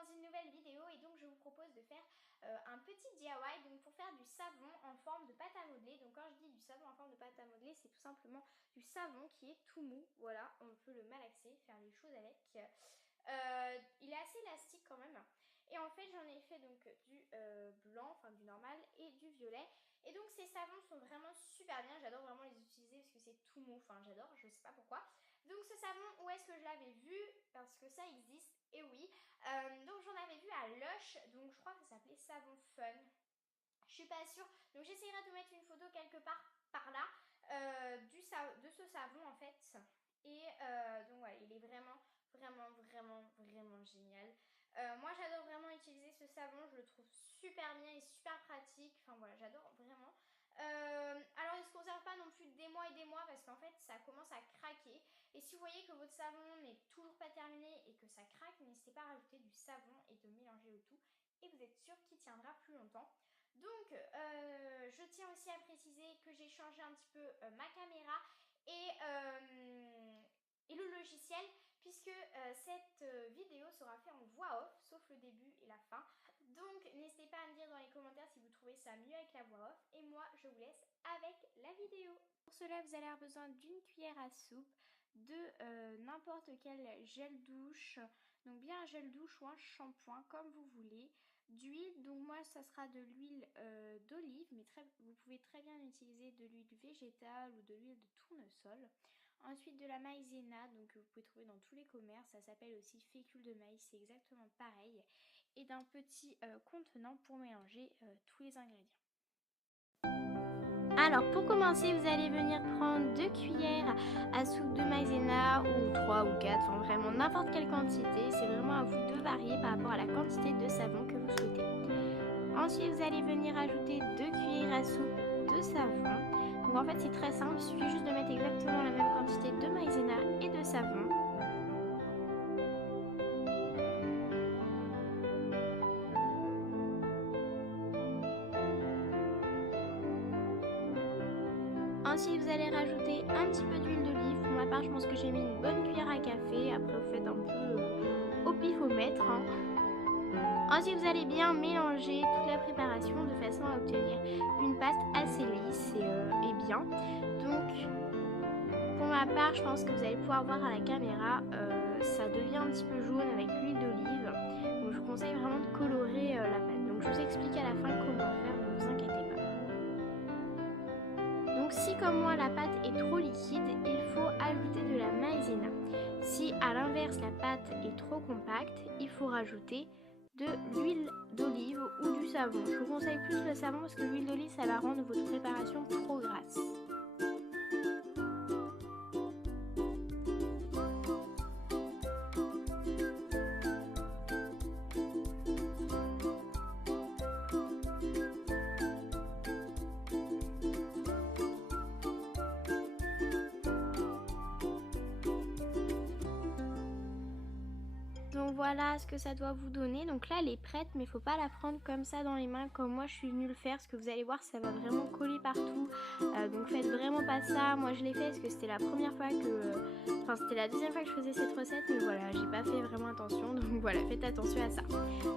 dans une nouvelle vidéo et donc je vous propose de faire un petit DIY donc pour faire du savon en forme de pâte à modeler. Donc quand je dis du savon en forme de pâte à modeler, c'est tout simplement du savon qui est tout mou. Voilà, on peut le malaxer, faire les choses avec. Il est assez élastique quand même. Et en fait j'en ai fait donc du blanc, enfin du normal et du violet. Et donc ces savons sont vraiment super bien, j'adore vraiment les utiliser parce que c'est tout mou, enfin j'adore, je sais pas pourquoi. Donc ce savon, où est-ce que je l'avais vu? Parce que ça existe, et oui. Donc j'en avais vu à Lush, donc je crois que ça s'appelait Savon Fun. Je suis pas sûre, donc j'essaierai de mettre une photo quelque part par là de ce savon en fait. Et donc voilà, il est vraiment génial. Moi j'adore vraiment utiliser ce savon, je le trouve super bien et super pratique. Enfin voilà, j'adore vraiment. Alors il ne se conserve pas non plus des mois et des mois parce qu'en fait ça commence à craquer. Et si vous voyez que votre savon n'est toujours pas terminé et que ça craque, n'hésitez pas à rajouter du savon et de mélanger le tout. Et vous êtes sûr qu'il tiendra plus longtemps. Donc je tiens aussi à préciser que j'ai changé un petit peu ma caméra et le logiciel puisque cette vidéo sera faite en voix off sauf le début et la fin. Donc n'hésitez pas à me dire dans les commentaires si vous trouvez ça mieux avec la voix off et moi je vous laisse avec la vidéo. Pour cela vous allez avoir besoin d'une cuillère à soupe, de n'importe quel gel douche, donc bien un gel douche ou un shampoing comme vous voulez, d'huile, donc moi ça sera de l'huile d'olive, mais vous pouvez très bien utiliser de l'huile végétale ou de l'huile de tournesol. Ensuite de la maïzena, donc vous pouvez trouver dans tous les commerces, ça s'appelle aussi fécule de maïs, c'est exactement pareil. Et d'un petit contenant pour mélanger tous les ingrédients. Alors pour commencer, vous allez venir prendre 2 cuillères à soupe de maïzena ou 3 ou 4, enfin vraiment n'importe quelle quantité. C'est vraiment à vous de varier par rapport à la quantité de savon que vous souhaitez. Ensuite, vous allez venir ajouter 2 cuillères à soupe de savon. Donc en fait c'est très simple, il suffit juste de mettre exactement la même quantité de maïzena et de savon. Ensuite, vous allez rajouter un petit peu d'huile d'olive. Pour ma part, je pense que j'ai mis une bonne cuillère à café. Après, vous faites un peu au pifomètre. Ensuite, vous allez bien mélanger toute la préparation de façon à obtenir une pâte assez lisse et bien. Donc, pour ma part, je pense que vous allez pouvoir voir à la caméra, ça devient un petit peu jaune avec l'huile d'olive. Donc, je vous conseille vraiment de colorer la pâte. Donc, je vous explique à la fin comment faire, ne vous inquiétez pas. Donc si comme moi la pâte est trop liquide, il faut ajouter de la maïzena. Si à l'inverse la pâte est trop compacte, il faut rajouter de l'huile d'olive ou du savon. Je vous conseille plus le savon parce que l'huile d'olive ça va rendre votre préparation trop grasse. Donc voilà ce que ça doit vous donner. Donc là elle est prête mais il faut pas la prendre comme ça dans les mains comme moi je suis venue le faire. Parce que vous allez voir ça va vraiment coller partout. Donc faites vraiment pas ça. Moi je l'ai fait parce que c'était la première fois que... Enfin c'était la deuxième fois que je faisais cette recette. Mais voilà j'ai pas fait vraiment attention. Donc voilà faites attention à ça.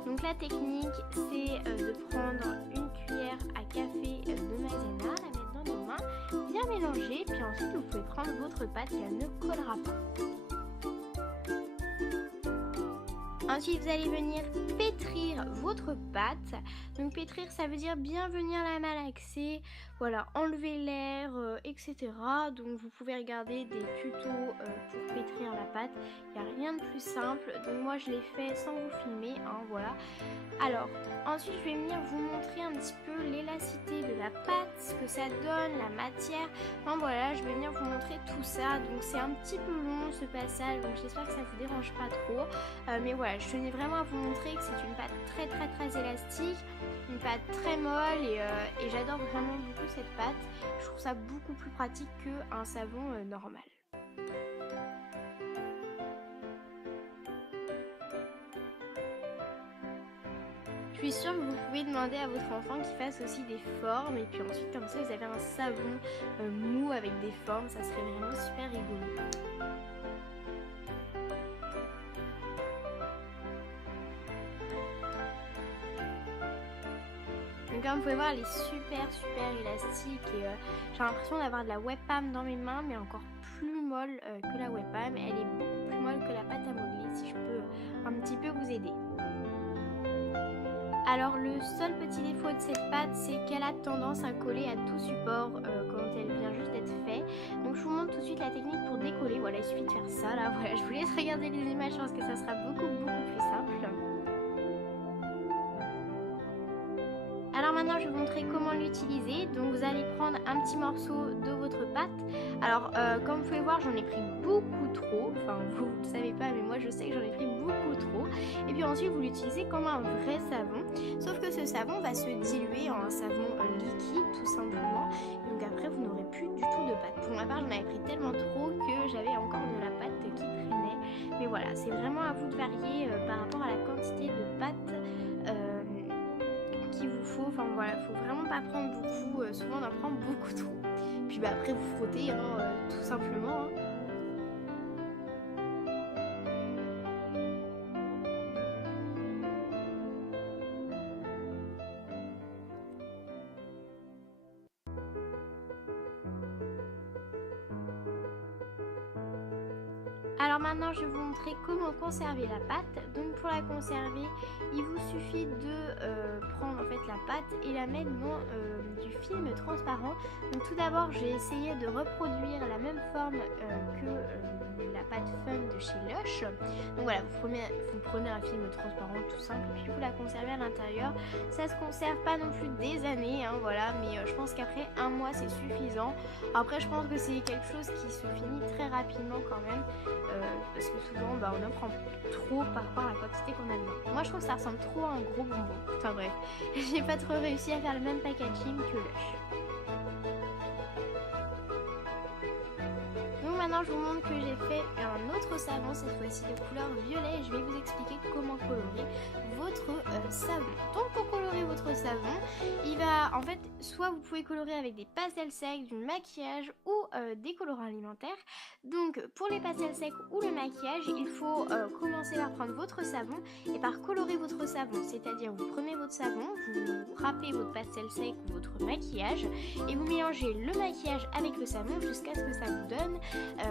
Donc la technique c'est de prendre une cuillère à café de maïzena, la mettre dans nos mains, bien mélanger. Puis ensuite vous pouvez prendre votre pâte et elle ne collera pas. Ensuite, vous allez venir pétrir votre pâte. Donc pétrir, ça veut dire bien venir la malaxer, voilà, enlever l'air, etc. Donc vous pouvez regarder des tutos pour pétrir la pâte. Il n'y a rien de plus simple. Donc moi, je l'ai fait sans vous filmer, hein, voilà. Alors, ensuite, je vais venir vous montrer un petit peu l'élasticité de la pâte, ce que ça donne, la matière. Enfin voilà, je vais venir vous montrer tout ça. Donc c'est un petit peu long ce passage, donc j'espère que ça vous dérange pas trop. Mais voilà, je tenais vraiment à vous montrer que c'est une pâte très élastique, une pâte très molle et j'adore vraiment beaucoup cette pâte. Je trouve ça beaucoup plus pratique qu'un savon normal. Je suis sûre que vous pouvez demander à votre enfant qu'il fasse aussi des formes et puis ensuite comme ça vous avez un savon mou avec des formes, ça serait vraiment super rigolo. Donc comme vous pouvez voir, elle est super élastique et j'ai l'impression d'avoir de la webcam dans mes mains, mais encore plus molle que la webcam. Elle est beaucoup plus molle que la pâte à modeler, si je peux un petit peu vous aider. Alors le seul petit défaut de cette pâte, c'est qu'elle a tendance à coller à tout support quand elle vient juste d'être faite. Donc je vous montre tout de suite la technique pour décoller. Voilà, il suffit de faire ça là. Voilà, je vous laisse regarder les images, je pense que ça sera beaucoup plus simple. Alors maintenant je vais vous montrer comment l'utiliser. Donc vous allez prendre un petit morceau de votre pâte. Alors comme vous pouvez voir, j'en ai pris beaucoup trop. Enfin vous ne le savez pas, mais moi je sais que j'en ai pris beaucoup trop. Et puis ensuite vous l'utilisez comme un vrai savon. Sauf que ce savon va se diluer en un savon liquide tout simplement. Donc après vous n'aurez plus du tout de pâte. Pour ma part j'en avais pris tellement trop que j'avais encore de la pâte qui traînait. Mais voilà, c'est vraiment à vous de varier par rapport à la quantité de pâte qu'il vous faut. Enfin voilà, faut vraiment pas prendre beaucoup, souvent on en prend beaucoup trop. Puis bah après vous frottez tout simplement. Alors maintenant je vais vous montrer comment conserver la pâte. Donc pour la conserver, il vous suffit de prendre en fait la pâte et la mettre dans du film transparent. Donc tout d'abord j'ai essayé de reproduire la même forme que la pâte Fun de chez Lush. Donc voilà, vous prenez un film transparent tout simple puis vous la conservez à l'intérieur. Ça se conserve pas non plus des années, hein, voilà, mais je pense qu'après un mois c'est suffisant. Après je pense que c'est quelque chose qui se finit très rapidement quand même. Parce que souvent on en prend trop par rapport à la quantité qu'on a dedans. Moi je trouve que ça ressemble trop à un gros bonbon. Enfin bref, j'ai pas trop réussi à faire le même packaging que Lush. Donc maintenant je vous montre que j'ai fait un autre savon, cette fois-ci de couleur violet, et je vais vous expliquer comment colorer votre savon. Donc pour colorer votre savon, il va en fait, soit vous pouvez colorer avec des pastels secs, du maquillage ou des colorants alimentaires. Donc pour les pastels secs ou le maquillage, il faut commencer par prendre votre savon et par colorer votre savon. C'est-à-dire vous prenez votre savon, vous râpez votre pastel sec ou votre maquillage et vous mélangez le maquillage avec le savon jusqu'à ce que ça vous donne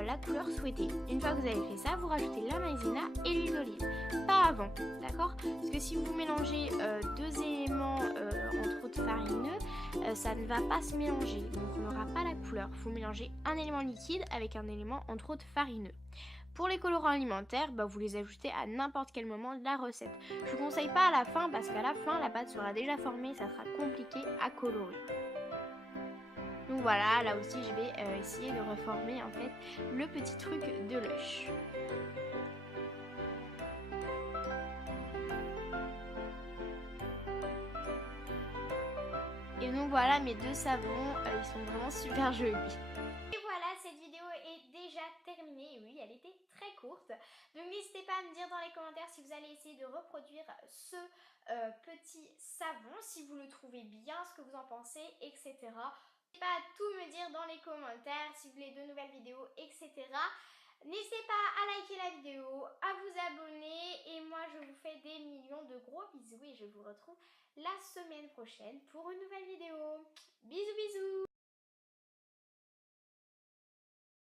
la couleur souhaitée. Une fois que vous avez fait ça, vous rajoutez la maïzena et l'huile d'olive. Pas avant, d'accord? Parce que si vous mélangez deux éléments entre autres farineux, ça ne va pas se mélanger, donc on n'aura pas la couleur. Il faut mélanger un élément liquide avec un élément entre autres farineux. Pour les colorants alimentaires, vous les ajoutez à n'importe quel moment de la recette. Je ne vous conseille pas à la fin parce qu'à la fin la pâte sera déjà formée, ça sera compliqué à colorer. Donc voilà, là aussi je vais essayer de reformer en fait le petit truc de Lush. Et donc voilà, mes deux savons, ils sont vraiment super jolis. Et voilà, cette vidéo est déjà terminée. Oui, elle était très courte. Donc n'hésitez pas à me dire dans les commentaires si vous allez essayer de reproduire ce petit savon, si vous le trouvez bien, ce que vous en pensez, etc. N'hésitez pas à tout me dire dans les commentaires si vous voulez de nouvelles vidéos, etc. N'hésitez pas à liker la vidéo, à vous abonner et moi je vous fais des millions de gros bisous et je vous retrouve la semaine prochaine pour une nouvelle vidéo. Bisous bisous.